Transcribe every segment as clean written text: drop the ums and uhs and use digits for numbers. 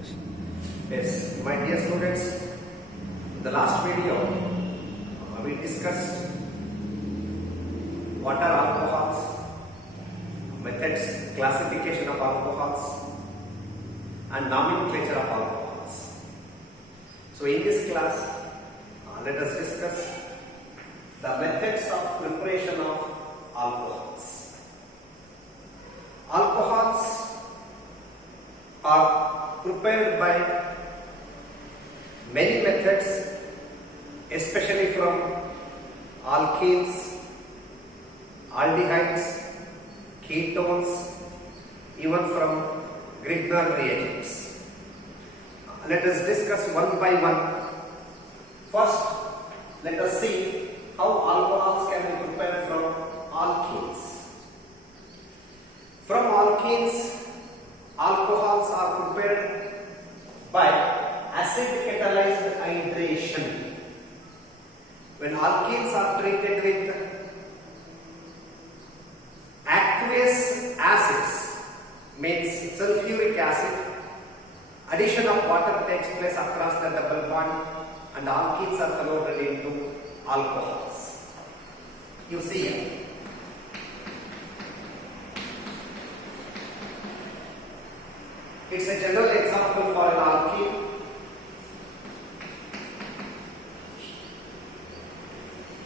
Yes, my dear students, in the last video we discussed what are alcohols, methods, classification of alcohols and nomenclature of alcohols. So in this class, let us discuss the methods of preparation of alcohols. Alcohols are prepared by many methods, especially from alkenes, aldehydes, ketones, even from Grignard reagents. Let us discuss one by one. First, let us see how alcohols can be prepared from alkenes. From alkenes, alcohols are prepared by acid catalyzed hydration. When alkenes are treated with aqueous acids, means sulfuric acid, addition of water takes place across the double bond and alkenes are converted into alcohols. You see here. It's a general example for an alkene.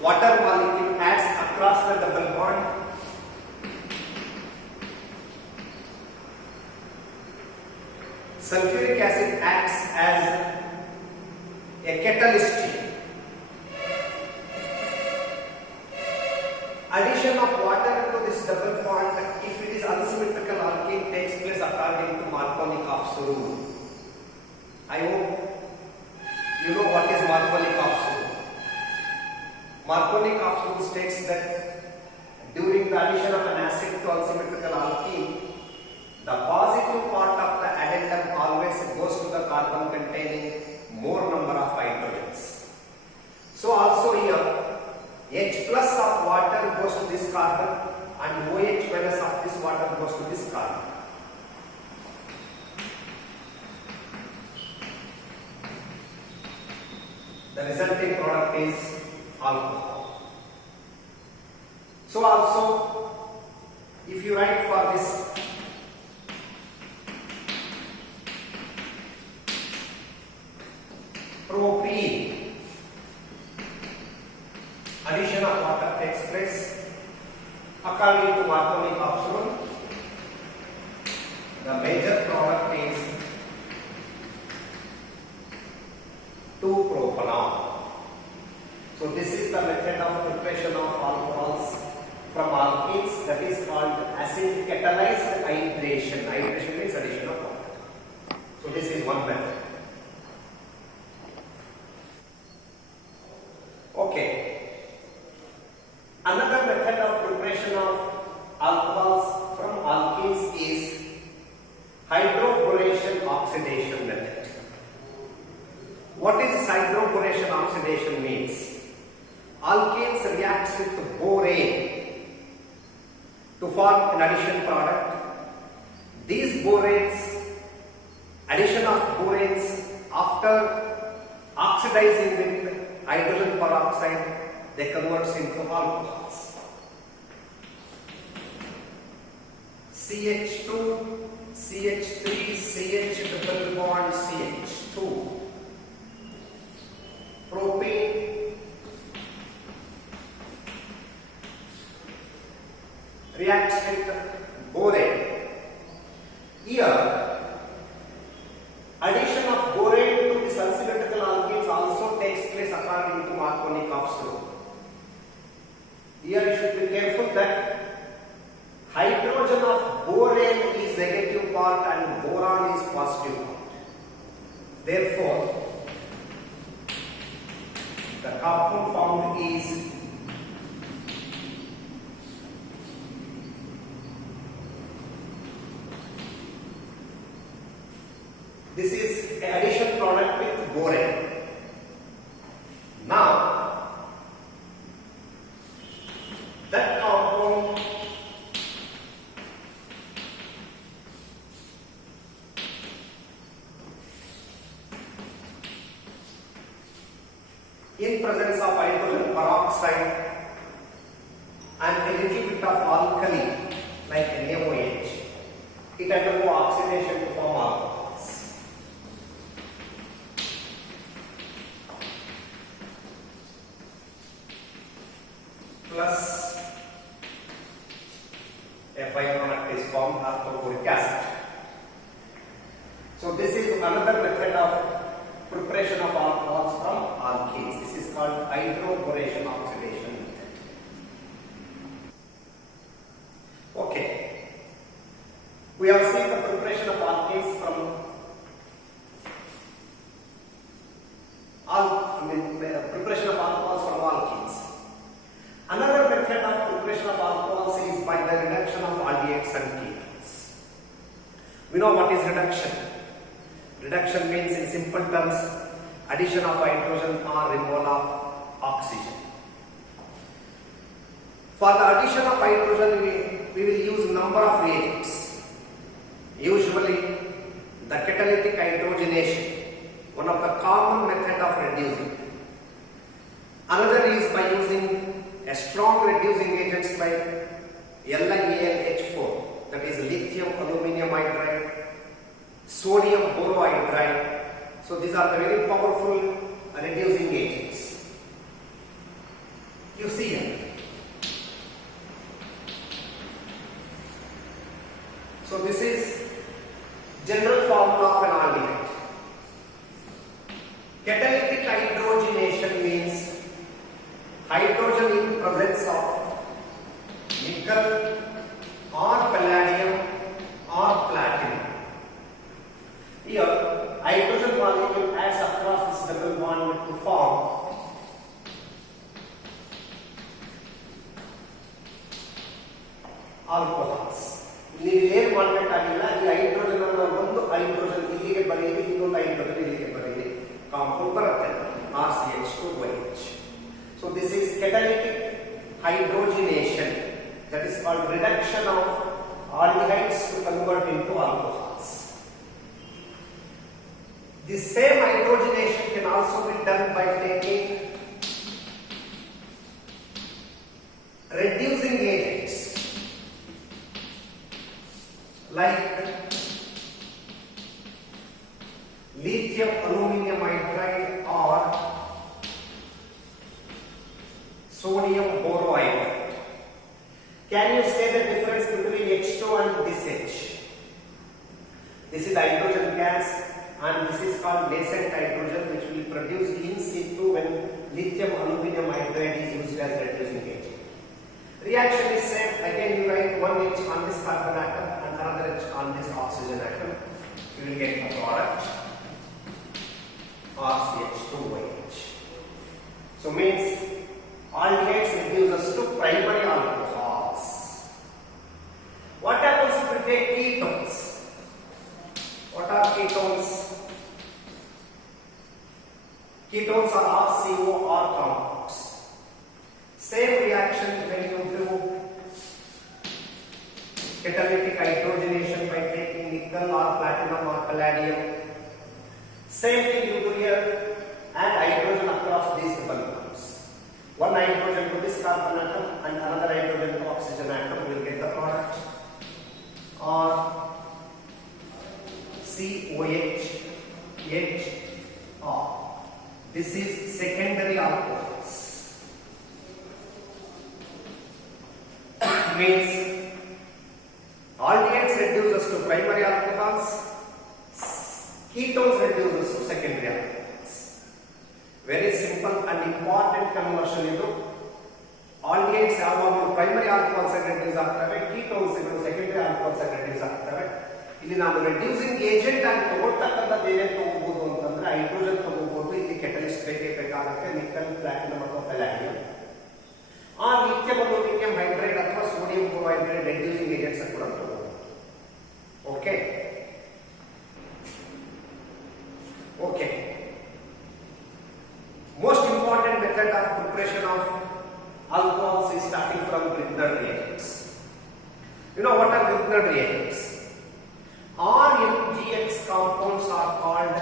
Water molecule acts across the double bond. Sulfuric acid acts as a catalyst. Addition of water to this double bond, if it is unsymmetrical alkene, takes place according to Markovnikov's rule. I hope you know what is Markovnikov's rule. Markovnikov's rule states that during the addition of an acid to unsymmetrical alkene, the positive part of the addendum always goes to the carbon containing more number of hydrogens. So also here, H plus of water goes to this carbon and OH minus of this water goes to this carbon. The resulting product is alcohol. So also, if you write for this propene, addition of water takes place according to Markovnikov's rule. The major product is 2-propanol. So this is the method of preparation of alcohols from alkenes, that is called acid catalyzed hydration. Hydration means addition of water. So this is one method. Okay. Another method of preparation of alcohols from alkenes is hydroboration oxidation method. What is this hydroboration oxidation means? Alkenes reacts with borane to form an addition product. These boranes, addition of boranes after oxidizing with hydrogen peroxide, they converts into alcohols. CH2, CH3, CH double bond CH2. Propane reacts with borane. Here, addition of borane to the unsymmetrical alkenes also takes place according to Markovnikov's rule. Here you should be careful that hydrogen of borane is negative part and boron is positive part. Therefore, the compound formed is this is an addition product with borane. Now, that compound in presence of hydrogen peroxide and a little bit of alkali like NaOH, it undergo oxidation to form alcohols. Plus a byproduct is formed as phosphoric acid. So this is another method of preparation of alcohols from alkenes. This is called hydroboration oxidation method. Okay. We have seen the preparation of alkenes from preparation of alcohols from alkenes. Another method of preparation of alcohols is by the reduction of aldehydes and ketones. We know what is reduction. Reduction means, in simple terms, addition of hydrogen or removal of oxygen. For the addition of hydrogen, we will use number of reagents. Usually, the catalytic hydrogenation, one of the common method of reducing. Another is by using a strong reducing agents like LiAlH4, that is lithium aluminium hydride, sodium borohydride. So these are the very powerful reducing agents. You see here. So this is general formula of an aldehyde. Catalytic hydrogenation means hydrogen in presence of nickel or palladium or platinum. Here, hydrogen molecule acts across this double bond to form alcohols. ನೀವು ಏನು ಮಾಡಬೇಕಾಗಿಲ್ಲ, ಈ hydrogen ಅನ್ನು ಒಂದು hydrogen ಇಲ್ಲಿಗೆ ಬರೆಯಿರಿ, ಇನ್ನೊಂದು hydrogen ಇಲ್ಲಿಗೆ ಬರೆಯಿರಿ, ಕಾಂಪೌಂಡ್ ಬರುತ್ತೆ RCH2OH. So this is catalytic hydrogenation, that is called reduction of aldehydes to convert into alcohols. The same hydrogenation can also be done by taking reducing agents like lithium aluminium hydride or sodium borohydride. Can you say the difference between H2 and this H? This is hydrogen gas and this is called nascent hydrogen, which will be produced in situ when lithium aluminium hydride is used as reducing agent. Reaction is same. Again you write one H on this carbon atom and another H on this oxygen atom. You will get a product RCH2OH. So means aldehydes reduces to primary alcohols. What happens if we take ketones? What are ketones? Ketones are RCOR compounds. Same reaction when you do catalytic hydrogenation by taking nickel or platinum or palladium. Same thing you do here, and hydrogen across these double bonds. One hydrogen to this carbon atom and another hydrogen to oxygen atom, will get the product or COH HR. This is secondary alcohols. Means aldehydes reduces to primary alcohols, ketones reduces to secondary alcohols. Very simple and important conversion ಇದು. Aldehydes ಯಾವಾಗಲೂ primary alcohols ಆಗಿ reduce ಆಗ್ತವೆ, ketones secondary alcohols ಆಗಿ reduce ಆಗ್ತವೆ. ಇಲ್ಲಿ ನಾವು reducing agent ಆಗಿ ತಗೊಳ್ತಕ್ಕಂಥದ್ದು ಏನೇನು ತಗೋಬಹುದು ಅಂತಂದ್ರೆ ಹೈಡ್ರೋಜನ್ ತಗೋಬಹುದು. ಇಲ್ಲಿ ಕೆಟಲಿಸ್ಟ್ ಬೇಕಾಗುತ್ತೆ, ನಿಕ್ಕಲ್ ಪ್ಲಾಟಿನಮ್ ಅಥವಾ ಪೆಲಾಡಿಯಂ. ಆ ಲಿಥಿಯಂ ಅಲ್ಯೂಮಿನಿಯಂ ಹೈಡ್ರೈಡ್ ಅಥವಾ ಸೋಡಿಯಂ ಬೊರೈಡ್ ರೆಡ್ಯೂಸಿಂಗ್ ಏಜೆಂಟ್ಸ್ ಕೂಡ ತಗೋಬಹುದು. Okay okay most important method of preparation of alcohols is starting from Grignard reagents. You know what are Grignard reagents? RMGX compounds are called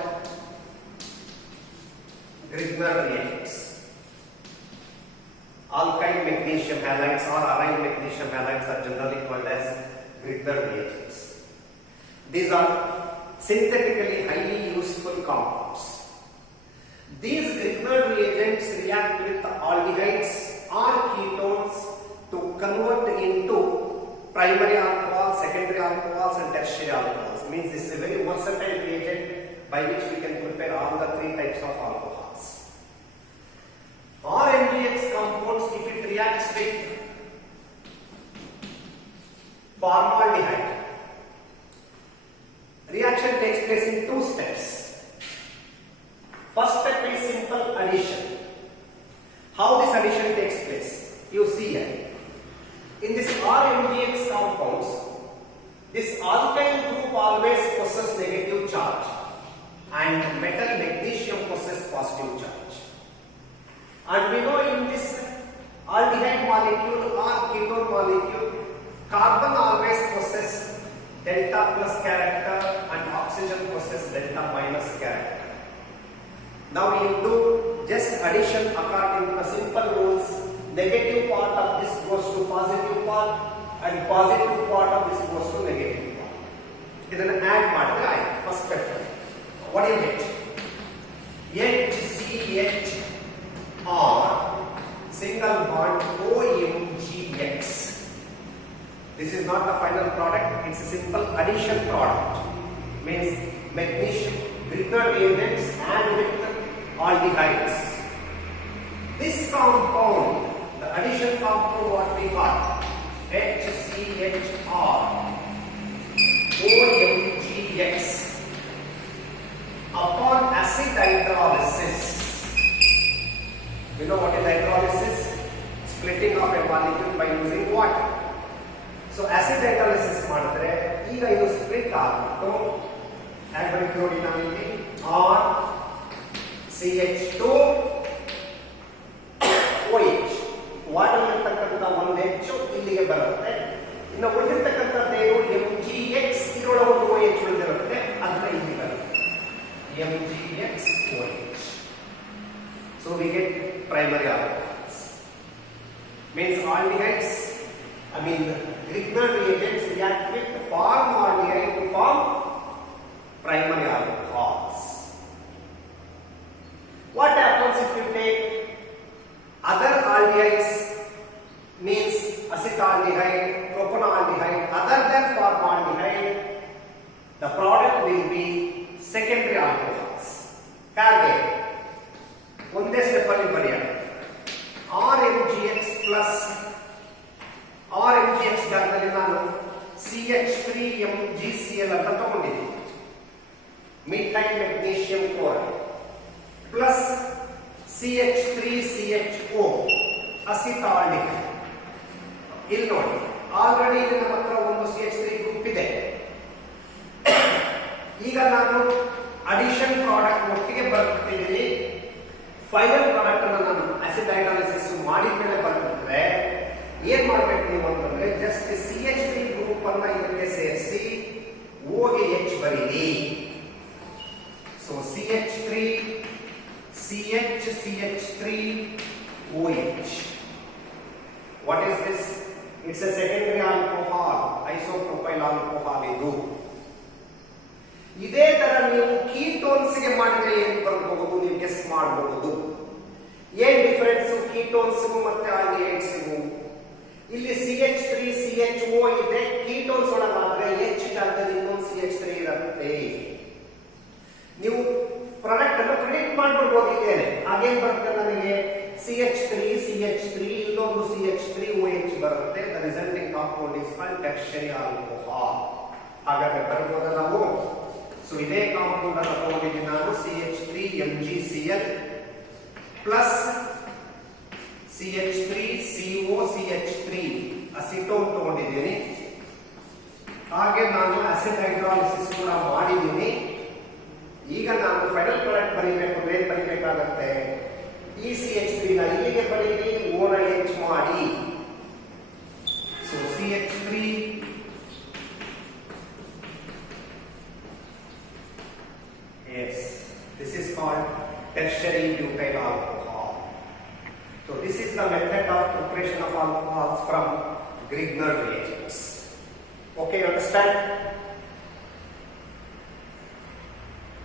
Grignard reagents. halides or aryl magnesium halides are generally called as Grignard reagents. These are synthetically highly useful compounds. These Grignard reagents react with aldehydes or ketones to convert into primary alcohols, secondary alcohols and tertiary alcohols. Means this is a very versatile reagent by which we can prepare all the three types of alcohols. Or MgX compounds, if it reacts with formaldehyde, reaction takes place in two steps. First step is simple addition. How this addition takes place? You see here. In this RMgX compounds, this alkyl group always possesses negative charge and metal magnesium possesses positive charge. And we know in this aldehyde molecule or ketone molecule, carbon always possesses delta plus character and oxygen possesses delta minus character. Now you do just addition according to simple rules. Negative part of this goes to positive part and positive part of this goes to negative part. Idana add madre first step. What do you get? HCH or single bond OMGX. This is not the final product, it's a simple addition product. Means magnesium, Grignard reagents and with aldehydes. This compound, the addition compound, what we got? HCHR OMGX. Upon acid hydrolysis, you know what is hydrolysis? Splitting of a molecule by using water. So acid hydrolysis ಮಾಡಿದ್ರೆ ಈಗ ಇದು split ಆಗಿಬಿಟ್ಟು add ಬರುತ್ತೆ ನೋಡಿ ನಾವು ಇಲ್ಲಿ R CH2 OH water ಇರತಕ್ಕಂತ ಒಂದು H ಇಲ್ಲಿಗೆ ಬರುತ್ತೆ. ಇನ್ನು ಉಳಿದಿರತಕ್ಕಂಥದ್ದೇನು MgX ಇದರೊಳಗೆ ಒಂದು OH ಉಳಿದಿರುತ್ತೆ ಅದನ್ನ ಇಲ್ಲಿ ಬರುತ್ತೆ MgX OH. So we get primary alcohols. Means aldehydes, Grignard reagents react with formaldehyde to form primary alcohols. What happens if you take other aldehydes, means acetaldehyde, propanaldehyde, other than formaldehyde, the product will be secondary alcohols. Kage ಒಂದೇ step ಅಲ್ಲಿ ಬರೆಯೋಣ. RMgX plus RMgX ಜಾಗದಲ್ಲಿ ನಾನು CH3MgCl ಅಂತ ತಗೊಂಡಿದ್ದೀನಿ. Methyl magnesium chloride plus CH3CHO acetaldehyde. ಇಲ್ಲಿ ನೋಡಿ already ನಮ್ಮ ಹತ್ರ ಒಂದು CH3 ಗ್ರೂಪ್ ಇದೆ. ಈಗ ನಾನು ಅಡಿಷನ್ ಪ್ರಾಡಕ್ಟ್ ಒಟ್ಟಿಗೆ ಬರ್ತಿದ್ದೀನಿ. ಫೈನಲ್ ಪ್ರಾಡಕ್ಟ್ ಅನ್ನು ನಾನು ಆಸಿಡ್ ಹೈಡ್ರಾಲಿಸಿಸ್ ಮಾಡಿದ ಮೇಲೆ ಬರ್ತಿದ್ರೆ ಏನ್ ಮಾಡ್ಬೇಕು ನೀವು ಅಂತಂದ್ರೆ ಜಸ್ಟ್ CH3 ಗ್ರೂಪ್ ಅನ್ನ ಇದಕ್ಕೆ ಸೇರಿಸಿ O ಗೆ H ಬರೀರಿ. So CH3 CH CH3 OH. What is this? It's a secondary alcohol, isopropyl alcohol ಇದು. ಇದೇ ತರ ನೀವು ಕೀಟೋನ್ಸ್ ಗೆ ಮಾಡಿದ್ರೆ ಏನು ಬರಬಹುದು ನೀವು ಗೆಸ್ ಮಾಡಬಹುದು. ಏನ್ ಡಿಫರೆನ್ಸ್ ಕೀಟೋನ್ಸ್ ಮತ್ತೆ ಆಲ್ಡಿಹೈಡ್ಸ್? ಇಲ್ಲಿ CH3CHO ಇದೆ, ಕೀಟೋನ್ಸ್ ಒಳಗಾದ್ರೆ H ಜಾಗದಲ್ಲಿ ಇನ್ನೊಂದು CH3 ಇರುತ್ತೆ. ನೀವು ಪ್ರಾಡಕ್ಟ್ ಅನ್ನು ಪ್ರಿಡಿಕ್ಟ್ ಮಾಡ್ಬಿಡ್ಬೋದು. ಇದೇನೆ ಹಾಗೇನ್ ಬರುತ್ತೆ ನನಗೆ CH3CH3 ಇನ್ನೊಂದು CH3OH ಬರುತ್ತೆ. The resulting compound is called tertiary alcohol. ಹಾಗಾದ್ರೆ ಬರ್ಬೋದ ನಾವು? ಸೊ ಇದೇ ಕಾಂಪೌಂಡ್ ಅನ್ನು ತಗೊಂಡಿದ್ದೀನಿ ನಾನು CH3MgCl ಪ್ಲಸ್ CH3COCH3 ಅಸಿಟೋನ್ ತಗೊಂಡಿದ್ದೀನಿ. ಹಾಗೆ ನಾನು ಆಸಿಡ್ ಹೈಡ್ರಾಲಿಸಿಸ್ ಕೂಡ ಮಾಡಿದ್ದೀನಿ. ಈಗ ನಾನು ಫೈನಲ್ ಪ್ರಾಡಕ್ಟ್ ಬರೀಬೇಕು. ಏನ್ ಬರೀಬೇಕಾಗತ್ತೆ? ಈ CH3 ನ ಇಲ್ಲಿಗೆ ಬರೀರಿ, O ನ H ಮಾಡಿ. So CH3 yes, this is called tertiary butyl alcohol. So this is the method of preparation of alcohols from Grignard reagents. Okay, you understand?